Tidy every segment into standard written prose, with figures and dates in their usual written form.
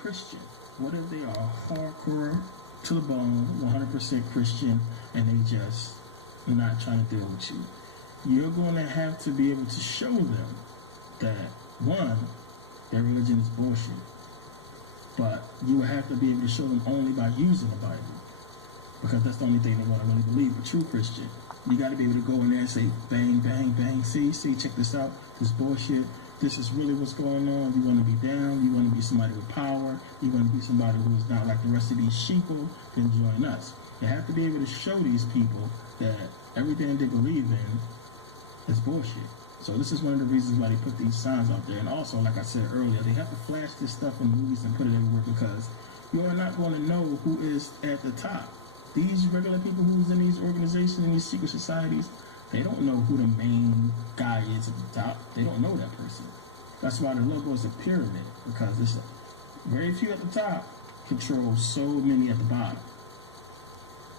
Christian? What if they are hardcore to the bone, 100% Christian, and they just not trying to deal with you? You're going to have to be able to show them that, one, their religion is bullshit. But you have to be able to show them only by using the Bible, because that's the only thing they're going to really believe. A true Christian, you got to be able to go in there and say, bang, bang, bang, see, check this out, this bullshit. This is really what's going on. You want to be down. You want to be somebody with power. You want to be somebody who is not like the rest of these sheeple. Then join us. You have to be able to show these people that everything they believe in is bullshit. So this is one of the reasons why they put these signs out there. And also, like I said earlier, they have to flash this stuff in movies and put it everywhere, because you are not going to know who is at the top. These regular people who's in these organizations and these secret societies, they don't know who the main guy is at the top. They don't know that person. That's why the logo is a pyramid, because it's very few at the top control so many at the bottom.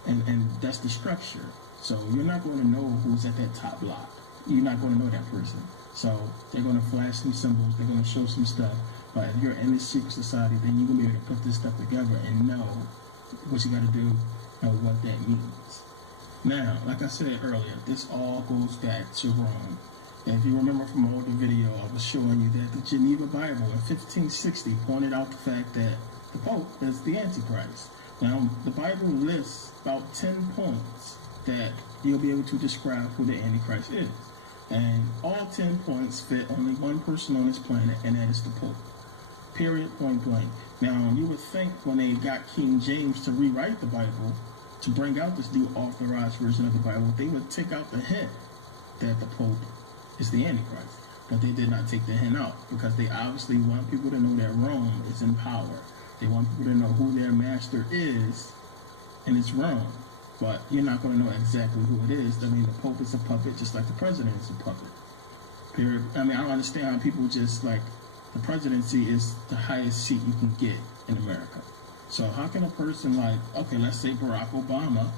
And that's the structure. So you're not going to know who's at that top block. You're not going to know that person. So they're going to flash some symbols. They're going to show some stuff. But if you're in this secret society, then you're going to be able to put this stuff together and know what you got to do and what that means. Now, like I said earlier, this all goes back to Rome. And if you remember from my older video, I was showing you that the Geneva Bible in 1560 pointed out the fact that the Pope is the Antichrist. Now, the Bible lists about 10 points that you'll be able to describe who the Antichrist is. And all 10 points fit only one person on this planet, and that is the Pope. Period, point blank. Now, you would think when they got King James to rewrite the Bible, to bring out this new authorized version of the Bible, they would take out the hint that the Pope is the Antichrist. But they did not take the hint out, because they obviously want people to know that Rome is in power. They want people to know who their master is, and it's Rome. But you're not going to know exactly who it is. I mean, the Pope is a puppet, just like the president is a puppet. Period. I mean, I don't understand how people just like, the presidency is the highest seat you can get in America. So how can a person like, okay, let's say Barack Obama,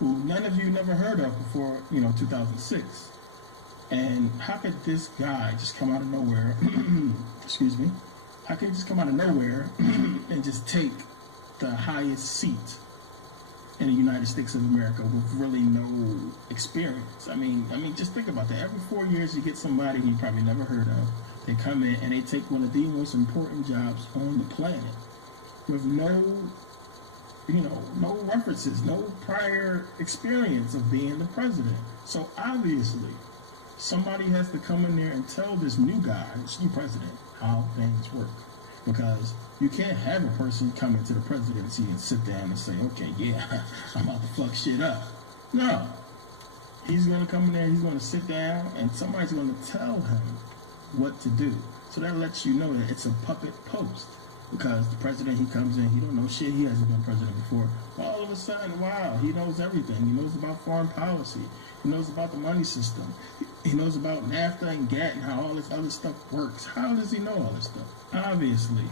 who none of you never heard of before, 2006, and how could this guy just come out of nowhere, excuse me, how can he just come out of nowhere and just take the highest seat in the United States of America with really no experience? I mean, just think about that. Every 4 years you get somebody you probably never heard of. They come in and they take one of the most important jobs on the planet with no references, no prior experience of being the president. So obviously, somebody has to come in there and tell this new guy, this new president, how things work. Because you can't have a person come into the presidency and sit down and say, okay, yeah, I'm about to fuck shit up. No. He's going to come in there, he's going to sit down, and somebody's going to tell him what to do. So that lets you know that it's a puppet post. Because the president, he comes in, he don't know shit, he hasn't been president before. All of a sudden, wow, he knows everything. He knows about foreign policy. He knows about the money system. He knows about NAFTA and GATT and how all this other stuff works. How does he know all this stuff? Obviously,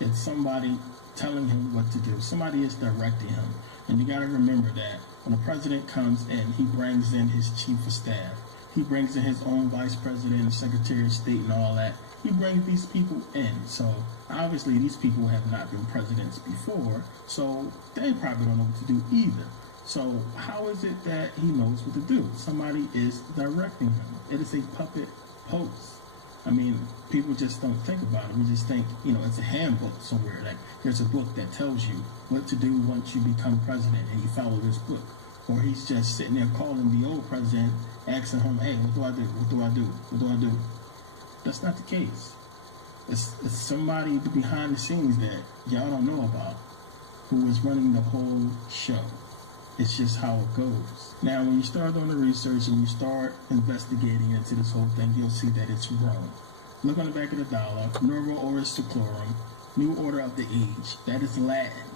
it's somebody telling him what to do. Somebody is directing him. And you got to remember that when the president comes in, he brings in his chief of staff. He brings in his own vice president and secretary of state and all that. He brings these people in. So obviously these people have not been presidents before, so they probably don't know what to do either. So how is it that he knows what to do? Somebody is directing him. It is a puppet post. I mean, people just don't think about it. We just think, it's a handbook somewhere. Like, there's a book that tells you what to do once you become president, and you follow this book. Or he's just sitting there calling the old president, asking him, hey, what do I do? What do I do? What do I do? That's not the case. It's somebody behind the scenes that y'all don't know about who is running the whole show. It's just how it goes. Now, when you start doing the research and you start investigating into this whole thing, you'll see that it's Rome. Look on the back of the dollar, Nova Oris Seclorum, New Order of the Age. That is Latin.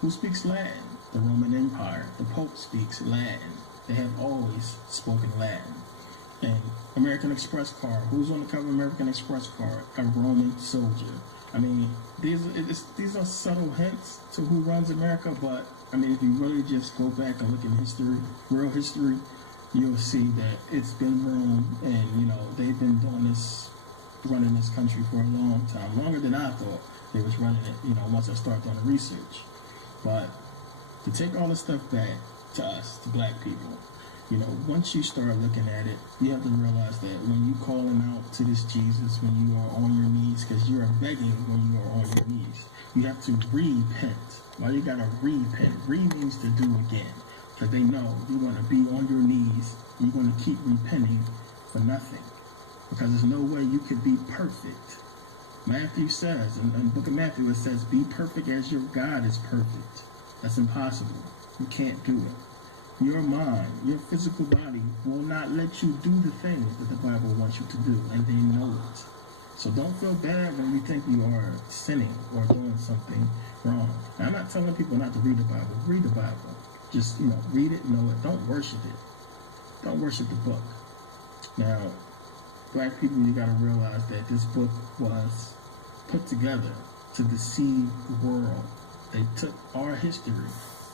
Who speaks Latin? The Roman Empire. The Pope speaks Latin. They have always spoken Latin. And American Express card. Who's on the cover of American Express card? A Roman soldier. I mean, these are subtle hints to who runs America, but I mean, if you really just go back and look at history, real history, you'll see that it's been Rome, and they've been doing this, running this country for a long time, longer than I thought. They was running it, once I started doing the research. But to take all this stuff back to us, to black people, once you start looking at it, you have to realize that when you calling out to this Jesus, when you are on your knees, because you are begging when you are on your knees, you have to repent. Why you gotta repent? Means to do again, because they know you're gonna be on your knees. You're gonna keep repenting for nothing, because there's no way you could be perfect. Matthew says, in the book of Matthew, it says, "Be perfect as your God is perfect." That's impossible. You can't do it. Your mind, your physical body will not let you do the things that the Bible wants you to do, and they know it. So don't feel bad when you think you are sinning or doing something wrong. Now, I'm not telling people not to read the Bible. Read the Bible. Just, read it, know it. Don't worship it. Don't worship the book. Now, black people, you got to realize that this book was put together to deceive the world. They took our history,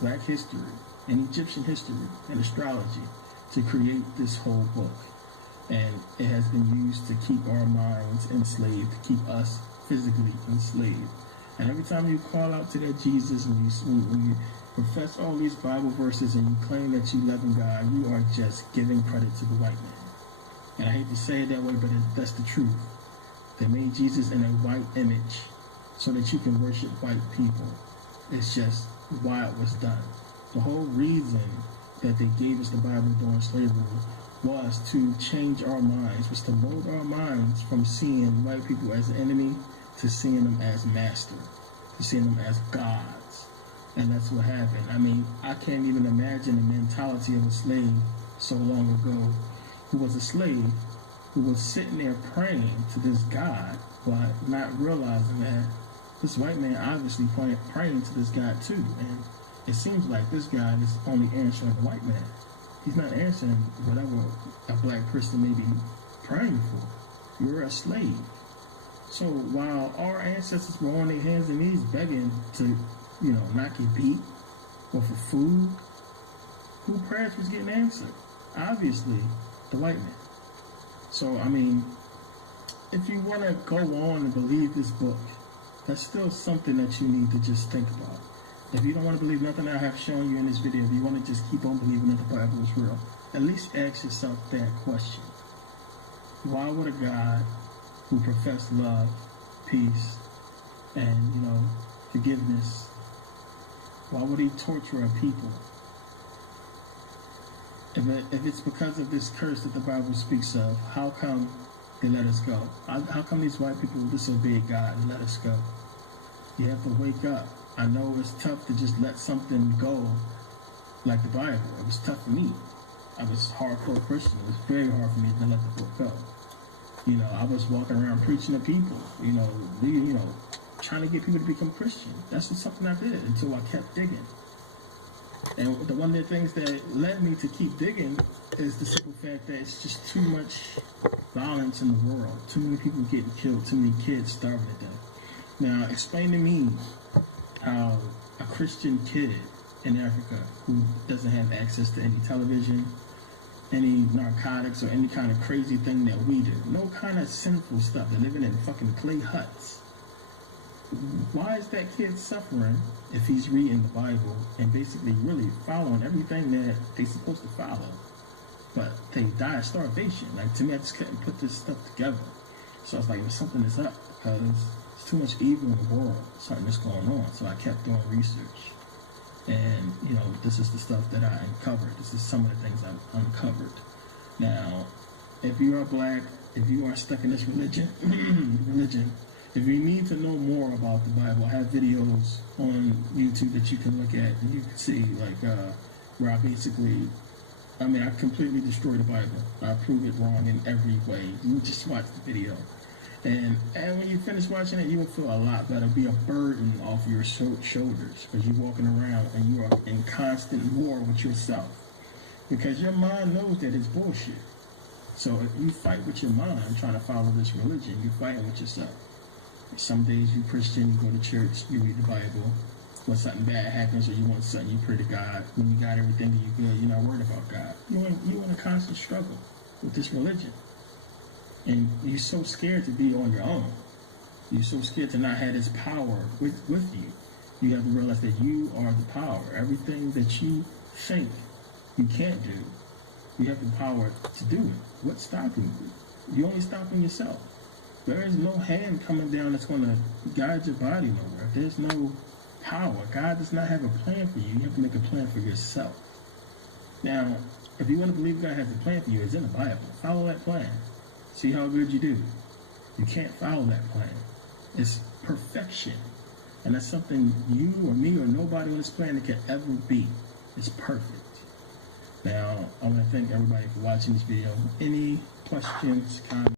black history, and Egyptian history and astrology to create this whole book. And it has been used to keep our minds enslaved, to keep us physically enslaved. And every time you call out to that Jesus and when you profess all these Bible verses and you claim that you love God, you are just giving credit to the white man. And I hate to say it that way, but that's the truth. They made Jesus in a white image so that you can worship white people. It's just why it was done. The whole reason that they gave us the Bible during slavery was to change our minds, was to mold our minds from seeing white people as an enemy to seeing them as master, to seeing them as gods. And that's what happened. I mean, I can't even imagine the mentality of a slave so long ago who was a slave, who was sitting there praying to this God, but not realizing that this white man obviously praying to this God too. And it seems like this God is only answering the white man. He's not answering whatever a black person may be praying for. You're a slave. So while our ancestors were on their hands and knees begging to, not get beat or for food, who prayers was getting answered? Obviously, the white man. So, I mean, if you want to go on and believe this book, that's still something that you need to just think about. If you don't want to believe nothing I have shown you in this video, if you want to just keep on believing that the Bible is real, at least ask yourself that question. Why would a God who professed love, peace, and, forgiveness, why would he torture a people? If it's because of this curse that the Bible speaks of, how come they let us go? How come these white people disobey God and let us go? You have to wake up. I know it's tough to just let something go like the Bible. It was tough for me. I was hardcore Christian. It was very hard for me to let the book go. I was walking around preaching to people, trying to get people to become Christian. That's just something I did until I kept digging. And one of the things that led me to keep digging is the simple fact that it's just too much violence in the world. Too many people getting killed. Too many kids starving to death. Now, explain to me how a Christian kid in Africa who doesn't have access to any television, any narcotics, or any kind of crazy thing that we do, no kind of sinful stuff, they're living in fucking clay huts. Why is that kid suffering if he's reading the Bible and basically really following everything that they're supposed to follow? But they die of starvation. Like, to me, I just couldn't put this stuff together. So I was like, something is up, because there's too much evil in the world. Something is going on. So I kept doing research. And, this is the stuff that I uncovered. This is some of the things I've uncovered. Now, if you are black, if you are stuck in this religion, if you need to know more about the Bible, I have videos on YouTube that you can look at, and you can see, where I completely destroy the Bible. I prove it wrong in every way. You just watch the video. And when you finish watching it, you will feel a lot better. Be a burden off your shoulders, because you're walking around and you are in constant war with yourself. Because your mind knows that it's bullshit. So if you fight with your mind trying to follow this religion, you're fighting with yourself. Some days you're Christian, you go to church, you read the Bible. When something bad happens or you want something, you pray to God. When you got everything, you're good, you're not worried about God. You're in a constant struggle with this religion. And you're so scared to be on your own. You're so scared to not have this power with you. You have to realize that you are the power. Everything that you think you can't do, you have the power to do it. What's stopping you? You're only stopping yourself. There is no hand coming down that's going to guide your body nowhere. There's no power. God does not have a plan for you. You have to make a plan for yourself. Now, if you want to believe God has a plan for you, it's in the Bible. Follow that plan. See how good you do. You can't follow that plan. It's perfection. And that's something you or me or nobody on this planet can ever be. It's perfect. Now, I want to thank everybody for watching this video. Any questions, comments?